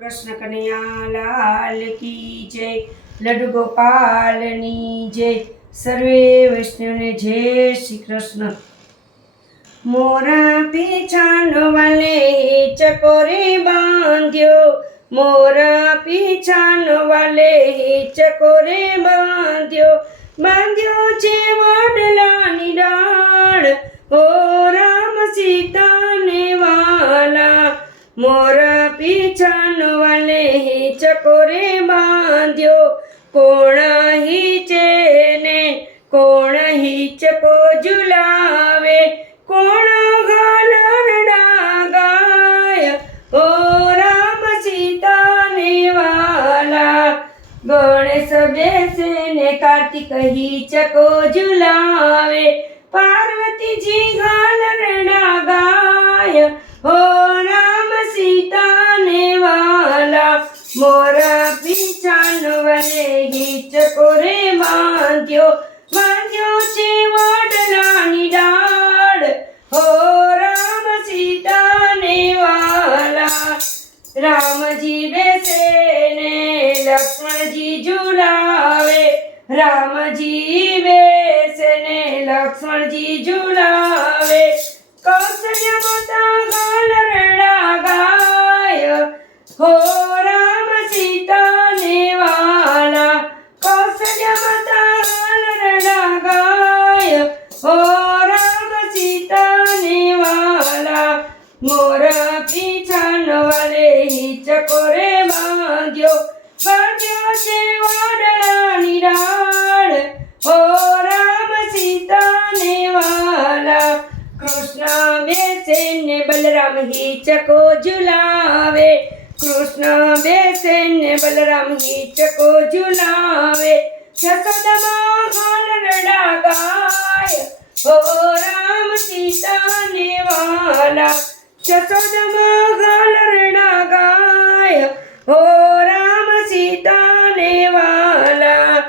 કૃષ્ણ કનૈયાલાલ કી જય, લડુ ગોપાલની જય, સર્વે વૈષ્ણવને જય શ્રી કૃષ્ણ. મોરા પીછાનો વાલે ચકોરે બાંધ્યો, મોરા પીછાનો વાલે ચકોરે બાંધ્યો બાંધ્યો છે વડલાની ડાળ ઓ રામ સીતાને વાલા. મોરા પીછાનો વાલે ચકોરે બાંધ્યો? કોણ હિચે ને? કોણ હિચકો ઝુલાવે કોણ ગાલરડા ગાય ઓ રામ સીતાને વાલા, ગણેશ બેસે ને કાર્તિક હિચકો ઝુલાવે વલે હિચકો માંધ્યો. બાંધ્યો છે વડલાની ડાળ. હો રામ સીતાને વાલા. રામજી બેસે ને લક્ષ્મણજી ઝુલાવે. રામજી બેસે ને લક્ષ્મણજી ઝુલાવે. હો રામ સીતાને વાલા. કૃષ્ણ બેસે ને બલરામ હિચકો ઝુલાવે. કૃષ્ણ બેસે ને બલરામ હિચકો ઝુલાવે. જસોદમાં ગાલરડા ગાય હો રામ સીતાને વાલા. જસોદમાં ગાલરડા ગાય હો રામ સીતાને વાલા.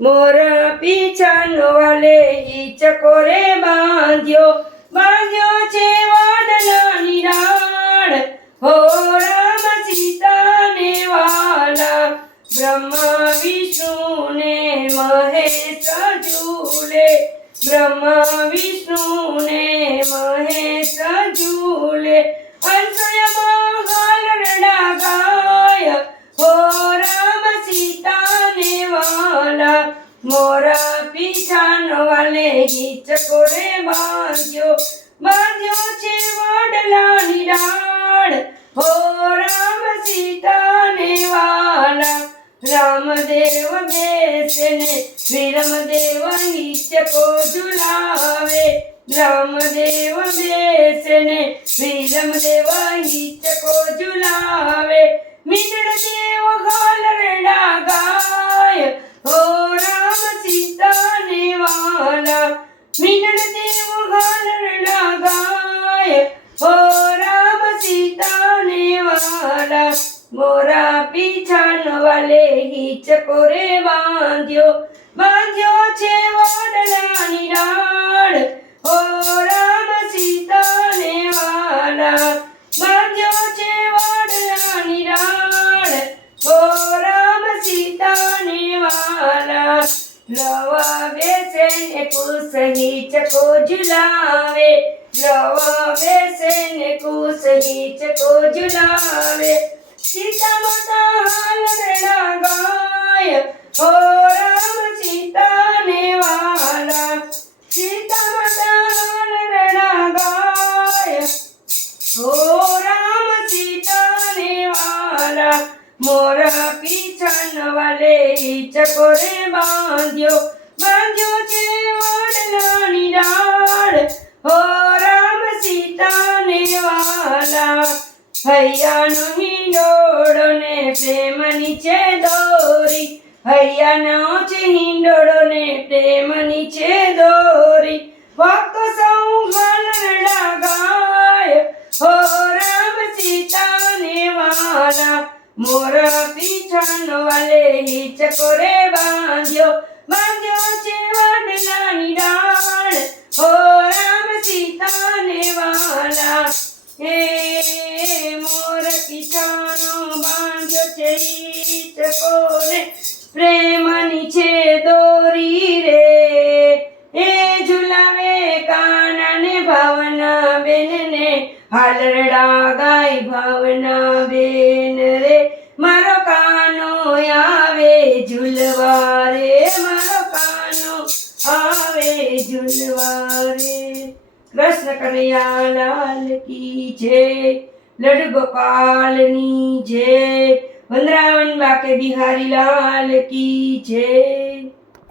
મોરા પીછાનો વાલે ચકોરે બાંધ્યો. બાંધ્યો છે વાદળાની ડાળ હો રામ સીતાને વાલા. બ્રહ્મા વિષ્ણુ ને મહેશ ઝૂલે. બ્રહ્મા વિષ્ણુ ને મહેશ ઝૂલે. અંશયમાં ગાલરડા ગાય હો રામ સીતાને વાલા. મોરા હિચકો માર્યો માર્યો છે વડલા નિરાળ હો રામ સીતાને વાલા, રામદેવ બેસે ને વિરમદેવ હિચકો ઝુલાવે રામદેવ બેસે ને વિરમદેવ મોરા પીછાન વાલે હિચકો રે બાંધ્યો. બાંધ્યો છે વડલાની ડાળ ઓ રામ સીતાને વાલા બાંધ્યો છે વડલાની ડાળ ઓ રામ સીતાને વાલા લવા બેસે ને કુશ હિચકો ઝુલાવે લવા. બેસે ને કુશ હિચકો ઝુલાવે સીતા માતા હાલરડા ગાય. હો રામ સીતાને વાલા સીતા માતા હાલરડા ગાય. હો રામ સીતાને વાલા, મોરા પીછાન વાલે ચકોરે બાંધ્યો. હૈયાનો હિંડોળો ને પ્રેમની નીચે દોરી. હૈયાનો છે હિંડોળો ને પ્રેમ નીચે દોરી. ભક્ત સૌ ગાલરડા ગાય હો રામ સીતાને વાલા. મોરા પીછાનો વાલે હિચકો રે બાંધ્યો. બાંધ્યો છે વડલા નિરાળ હો રામ સીતાને વાલા. હાલરડા ગાય ભાવના બેન રે, મારો કાનો આવે ઝુલવા રે મારો કાનો આવે ઝુલવા રે કૃષ્ણ કનૈયા લાલ કી જય, લડ ગોપાલની જય વંદરાવન બાકે બિહારી લાલ કી જય.